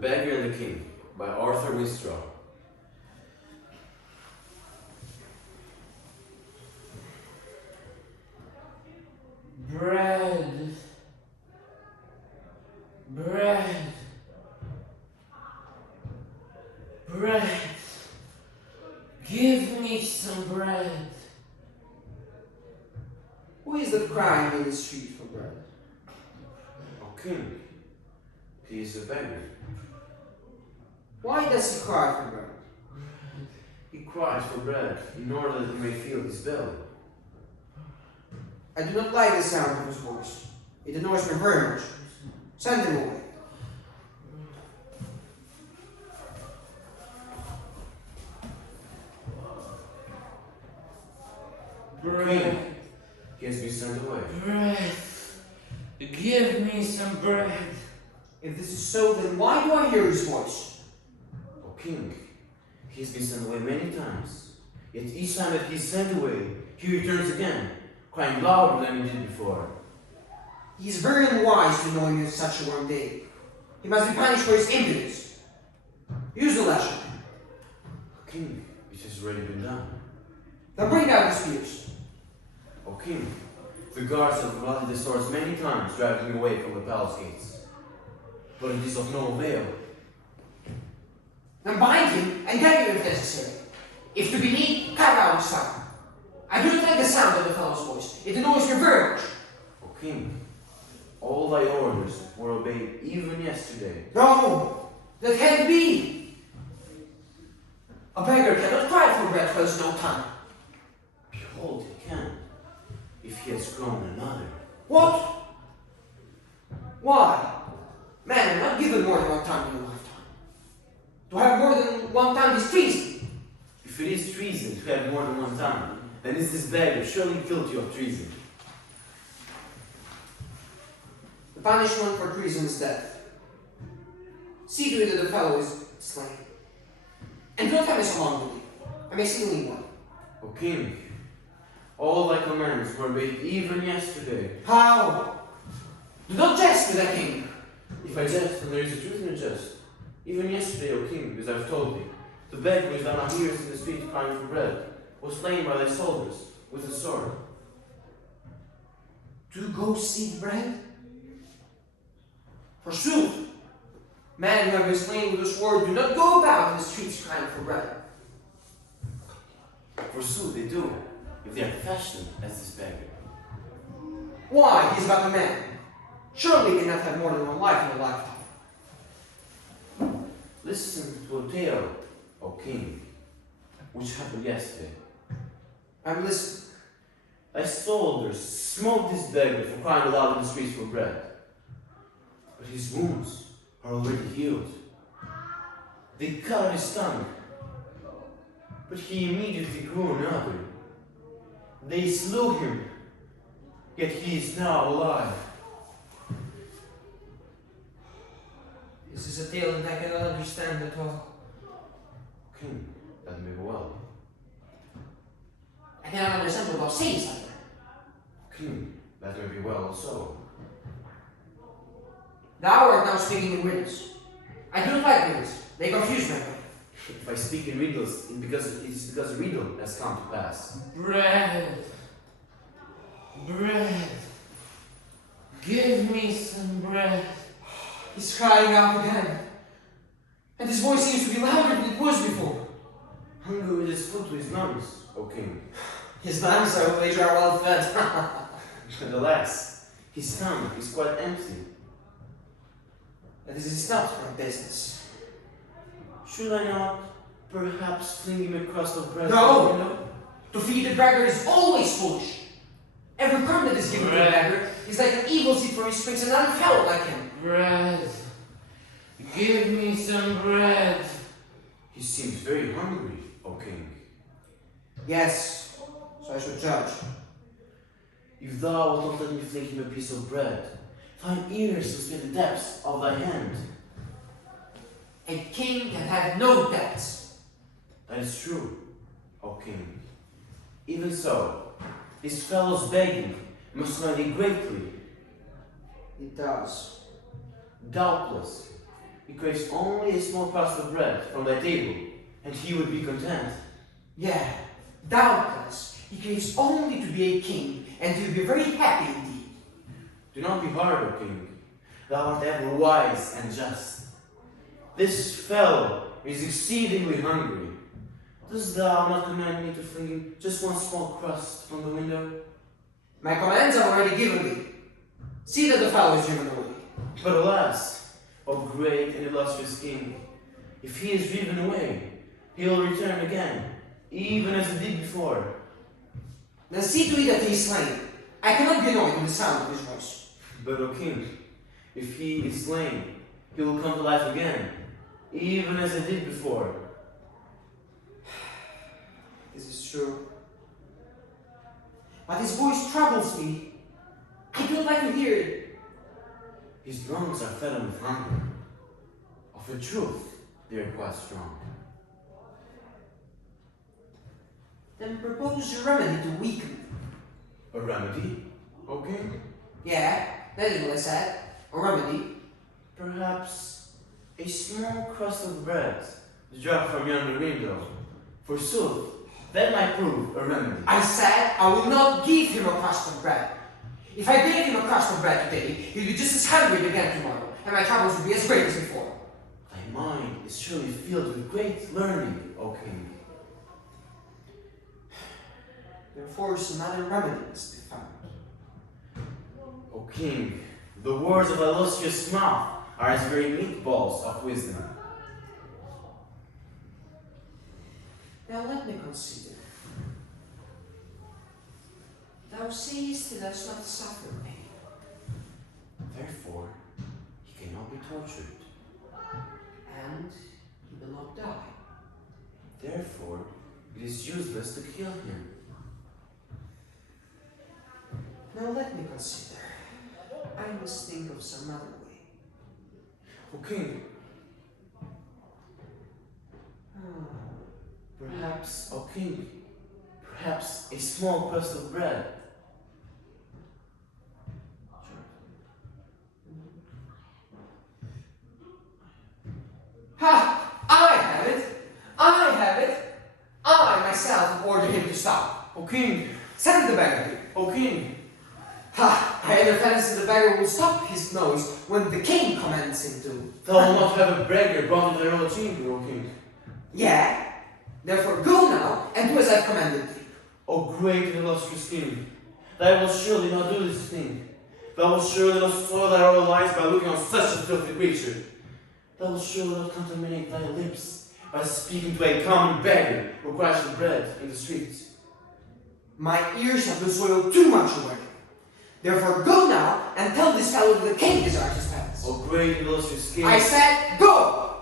Beggar and the King by Arthur Winthrop. Bread. Bread. Bread. Give me some bread. Who is that crying in the street for bread? O King, he is a beggar. Why does he cry for bread? He cries for bread in order that he may fill his belly. I do not like the sound of his voice. It annoys me very much. Send him away. Bread. He has been sent away. Bread. Give me some bread. If this is so, then why do I hear his voice? O King, he has been sent away many times. Yet each time that he is sent away, he returns again, crying louder than he did before. He is very unwise to know him in such a warm day. He must be punished for his impudence. Use the lash. O King, it has already been done. Then bring out the spears. O King, the guards have provided the swords many times, driving me away from the palace gates. But it is of no avail. Then bind him and gag him if necessary. If to be need, cut out his tongue. I do not like the sound of the fellow's voice. It annoys me very much. O King, all thy orders were obeyed even yesterday. No, that can't be. A beggar cannot cry for bread who has no tongue. Behold, he can, if he has grown another. What? Why? Man, I'm not given more than one time in a lifetime. To have more than one time is treason. If it is treason to have more than one time, then is this beggar surely guilty of treason. The punishment for treason is death. See to it that the fellow is slain. And do not have me so long with you. I may still need one. O King, all thy commands were obeyed even yesterday. How? Do not jest with the king. If I jest, then there is a truth in a jest. Even yesterday, O King, as I have told thee, the beggar who is thou now hearest in the street crying for bread was slain by thy soldiers with a sword. Do ghosts eat bread? Forsooth, men who have been slain with a sword do not go about in the streets crying for bread. Forsooth they do, if they are fashioned as this beggar. Why? He is but a man. Surely he cannot have more than one life in a lifetime. Listen to a tale, O King, which happened yesterday. I'm listening. Thy soldiers smote this beggar for crying aloud in the streets for bread. But his wounds are already healed. They cut out his tongue, but he immediately grew another. They slew him, yet he is now alive. This is a tale that I cannot understand at all. King, that may be well. I cannot understand what thou sayest, either. King, that may be well also. Thou art now speaking in riddles. I do not like riddles. They confuse me. If I speak in riddles, it is because a riddle has come to pass. Bread. Bread. Give me some bread. He's crying out again. And his voice seems to be louder than it was before. Hunger will his food to his lungs, O King. His lungs, I will wager, are well fed. But alas, his stomach is quite empty. That is not my business. Should I not perhaps fling him a crust of bread? No! To feed a beggar is always foolish. Every crumb that is given to a beggar is like an evil seed for his springs, and none fell like him. Bread. Give me some bread. He seems very hungry, O King. Yes, so I should judge. If thou wilt not let me fling him a piece of bread, thine ears will spin the depths of thy hand. A king can have no debts. That is true, O King. Even so, this fellow's begging must annoy thee greatly. It does. Doubtless, He craves only a small crust of bread from thy table, and he would be content. Yeah, doubtless, he craves only to be a king, and he will be very happy indeed. Do not be hard, O king. Thou art ever wise and just. This fellow is exceedingly hungry. Dost thou not command me to fling him just one small crust from the window? My commands are already given thee. See that the fellow is driven away. But alas, O great and illustrious king, if he is driven away, he will return again, even as he did before. Then see to it that he is slain. I cannot be annoyed with the sound of his voice. But, O king, if he is slain, he will come to life again, even as he did before. This is true. But his voice troubles me. I don't like to hear it. His lungs are fed with hunger. Of a truth, they are quite strong. Then propose a remedy to weaken them. A remedy, O king? Yeah, that is what I said. A remedy. Perhaps a small crust of bread dropped from yonder window. Forsooth, that might prove a remedy. I said I will not give him a crust of bread. If I gave him a crust of bread today, he'll be just as hungry again tomorrow, and my troubles will be as great as before. Thy mind is surely filled with great learning, O king. Therefore, some other remedy must be found. O king, the words of illustrious mouth are as very meatballs of wisdom. Now let me consider. Thou sayest he does not suffer pain. Therefore, he cannot be tortured. And he will not die. Therefore, it is useless to kill him. Now let me consider. I must think of some other way. O king, perhaps, O king, perhaps a small crust of bread. Ha! I have it! I have it! I myself ordered him to stop. O king, Send the beggar here. O king, Ha! I had a fancy the beggar will stop his noise when the king commands him to. thou wilt not have a beggar brought into the royal chamber, O king. Yeah. Therefore go now and do as I've commanded thee. O great and illustrious king, thou wilt surely not do this thing. Thou wilt surely not soil thy royal lives by looking on such a filthy creature. Thou wilt surely not contaminate thy lips by speaking to a common beggar who cries for bread in the streets. My ears have been soiled too much already. Therefore go now and tell this fellow that the king desires his palace. O great and illustrious king, I said go!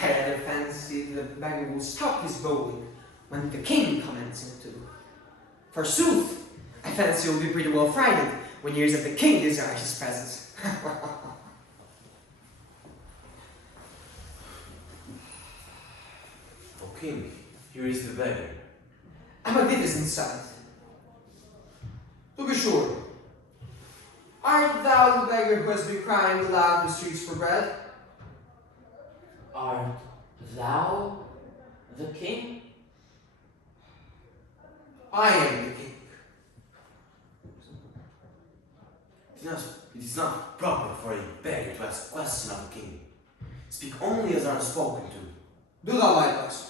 I had a fancy the beggar will stop his bowing when the king commands him to. Forsooth, I fancy you'll be pretty well frightened when he hears that the king desires his presence. O king, here is the beggar. I'm a magnificent son. To be sure, art thou the beggar who has been crying aloud in the streets for bread? Art thou the king? I am the king. It is not proper for a beggar to ask questions of the king. Speak only as are spoken to. Do thou likewise.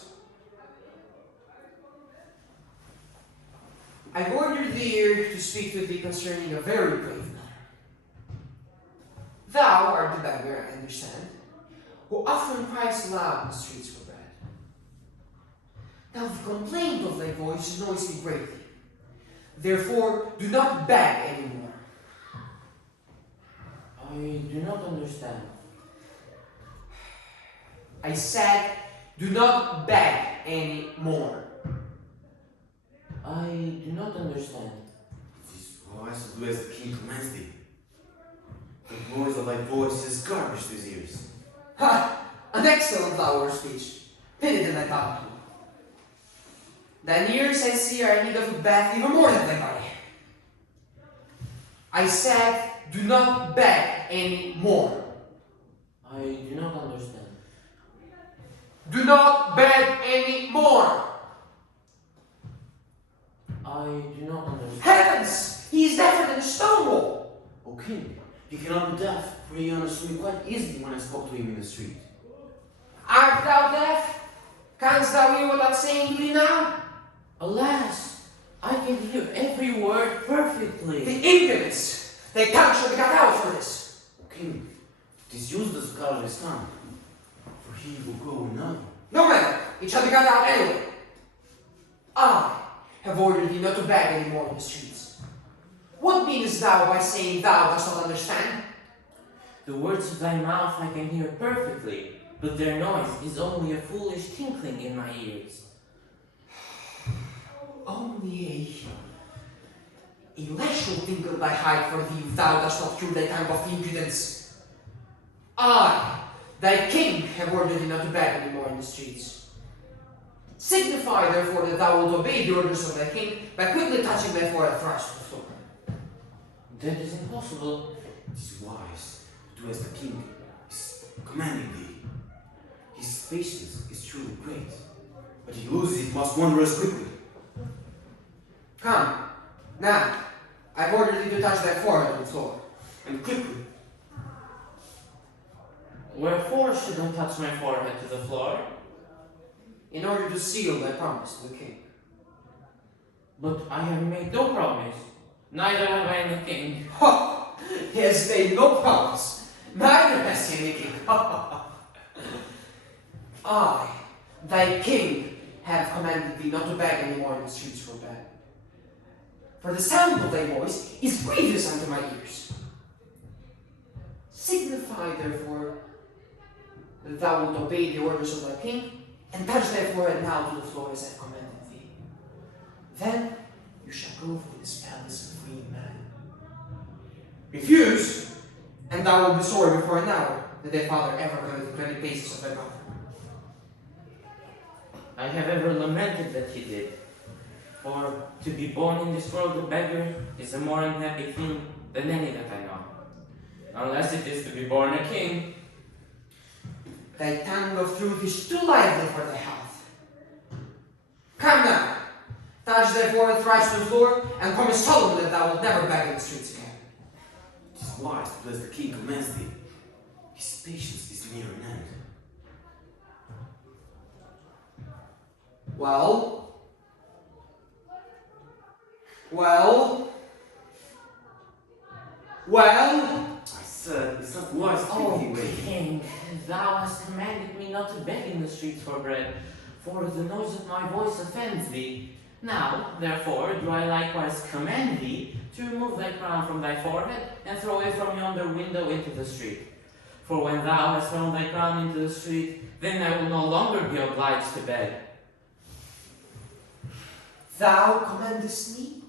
I've ordered thee here to speak with thee concerning a very grave matter. Thou art the beggar, I understand, who often cries aloud in the streets for bread. Now the complaint of thy voice annoys me greatly. Therefore, do not beg any more. I do not understand. I said, do not beg any more. I do not understand. It is wise to do as the king commands thee. The noise of thy voice is garbage to his ears. Ha! An excellent flower of speech. Pity than I thought. Thine ears, I see, are in need of a bath even more than thy body. I said, do not beg anymore. I do not understand. Do not beg anymore. I do not understand. Heavens! He is deafer than a stone wall. O king, he cannot be deaf, for he understood me quite easily when I spoke to him in the street. Art thou deaf? Canst thou hear what I'm saying to thee now? Alas, I can hear every word perfectly. The impudence! Thy tongue shall be cut out for this. O king, it is useless to cut his tongue, for he will grow another. No matter, it shall be cut out anyway. I have ordered thee not to beg any more in the streets. What meanest thou by saying thou dost not understand? The words of thy mouth I can hear perfectly, but their noise is only a foolish tinkling in my ears. Only a less shall tinkle thy height for thee if thou dost not cure thy tongue of impudence. I, thy king, have ordered thee not to beg any more in the streets. Signify therefore that thou wilt obey the orders of thy king by quickly touching thy forehead thrice with the floor. That is impossible. It is wise to do as the king is commanding thee. His patience is truly great, but he loses it most wondrous quickly. Come, now, I've ordered thee to touch thy forehead with the floor. And quickly. Wherefore should I touch my forehead to the floor? In order to seal thy promise to the king. But I have made no promise. Neither have I any king. Ha! He has made no promise. Neither has he any king. I, thy king, have commanded thee not to beg any more in the streets for bread. For the sound of thy voice is grievous unto my ears. Signify, therefore, that thou wilt obey the orders of thy king, and touch thy forehead now to the floor as I have commanded thee. Then you shall go from this palace a free man. Refuse, and thou wilt be sorry before an hour that thy father ever committed 20 paces of thy brother. I have ever lamented that he did. For to be born in this world a beggar is a more unhappy thing than any that I know. Unless it is to be born a king. Thy tongue of truth is too lively for thy health. Come now, touch thy forehead thrice to the floor, and promise solemnly that thou wilt never beg in the streets again. It is wise to do as the king commands thee. His patience is near an end. Well? Well? Well? I said, it's not wise to Oh, keep thee waiting. king, thou hast commanded me not to beg in the streets for bread, for the noise of my voice offends thee. Now, therefore, do I likewise command thee to remove thy crown from thy forehead and throw it from yonder window into the street. For when thou hast thrown thy crown into the street, then I will no longer be obliged to beg. Thou commandest me?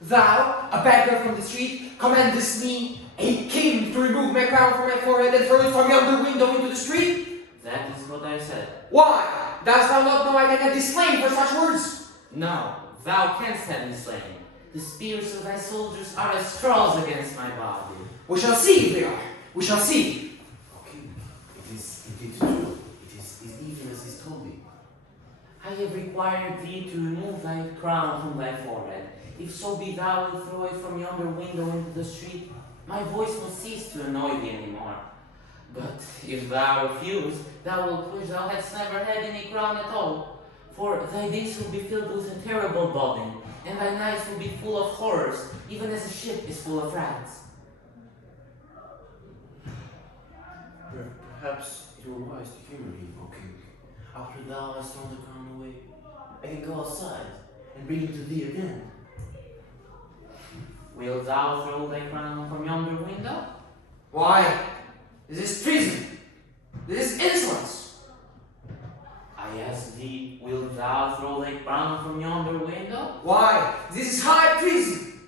Thou, a beggar from the street, commandest me, a king, to remove my crown from my forehead and throw it from yonder window into the street? That is what I said. Why? Dost thou not know I cannot be slain for such words? No, thou canst have me slain. The spears of thy soldiers are as straws against my body. We shall see if they are. We shall see. O king, it is indeed true. It is even as is told me. I have required thee to remove thy crown from thy forehead. If so be thou wilt throw it from yonder window into the street, my voice will cease to annoy thee any more. But if thou refuse, thou wilt wish thou hadst never had any crown at all. For thy days will be filled with a terrible boding, and thy nights will be full of horrors, even as a ship is full of rats. Perhaps you were wise to humor me, O king. After thou hast thrown the crown away, I can go outside and bring it to thee again. Wilt thou throw thy crown from yonder window? Why? This is treason. This is insolence. I ask thee, wilt thou throw thy crown from yonder window? Why? This is high treason.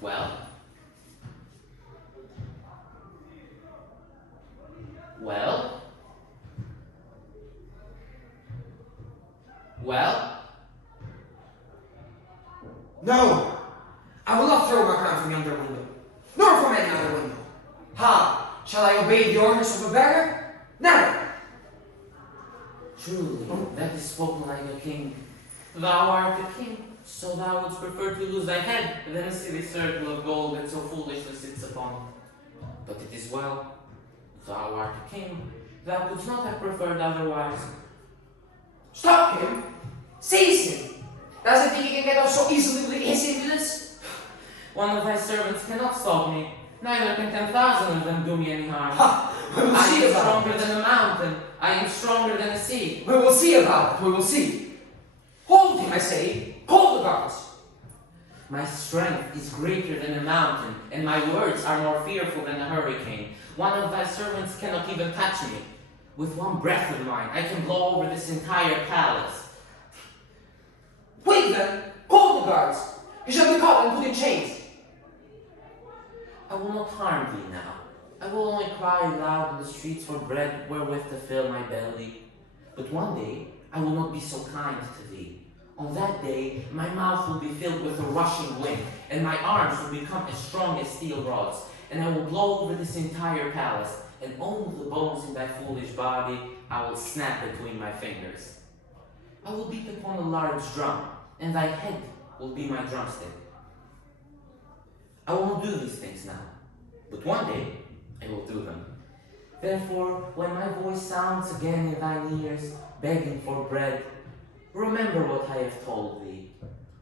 Well? Well? Well? No! I will not throw my crown from yonder window, nor from any other window. How? Shall I obey the orders of a beggar? Never! Truly, that is spoken like a king. Thou art a king, so thou wouldst prefer to lose thy head than a silly circle of gold that so foolishly sits upon. But it is well. Thou art a king. Thou couldst not have preferred otherwise. Stop him! Seize him! Does he think he can get off so easily with his impudence? One of thy servants cannot stop me. Neither can 10,000 of them do me any harm. Ha! We will I see am about stronger than a mountain. I am stronger than a sea. it. We will see about it. We will see. Hold him, I say. Hold the guards. My strength is greater than a mountain, and my words are more fearful than a hurricane. One of thy servants cannot even touch me. With one breath of mine, I can blow over this entire palace. Wait then! Hold the guards! You shall be caught and put in chains. I will not harm thee now. I will only cry aloud in the streets for bread wherewith to fill my belly. But one day I will not be so kind to thee. On that day my mouth will be filled with a rushing wind, and my arms will become as strong as steel rods, and I will blow over this entire palace, and only the bones in thy foolish body I will snap between my fingers. I will beat upon a large drum, and thy head will be my drumstick. I will not do these things now, but one day I will do them. Therefore, when my voice sounds again in thine ears, begging for bread, remember what I have told thee.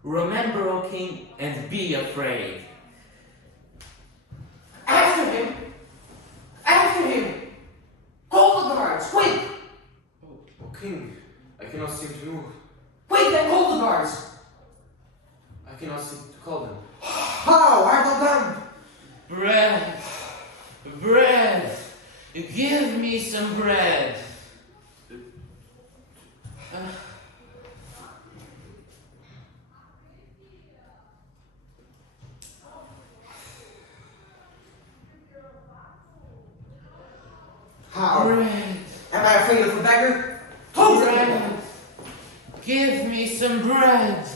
Remember, O king, and be afraid. After him! After him! Call the guards! Quick! Oh, king, I cannot seem to move. Quick then, call the guards! I cannot seem to call them. How? Art thou dumb? Bread! Bread! Give me some bread! How? Bread! Am I afraid of a beggar? Hold him! Bread! Give me some bread!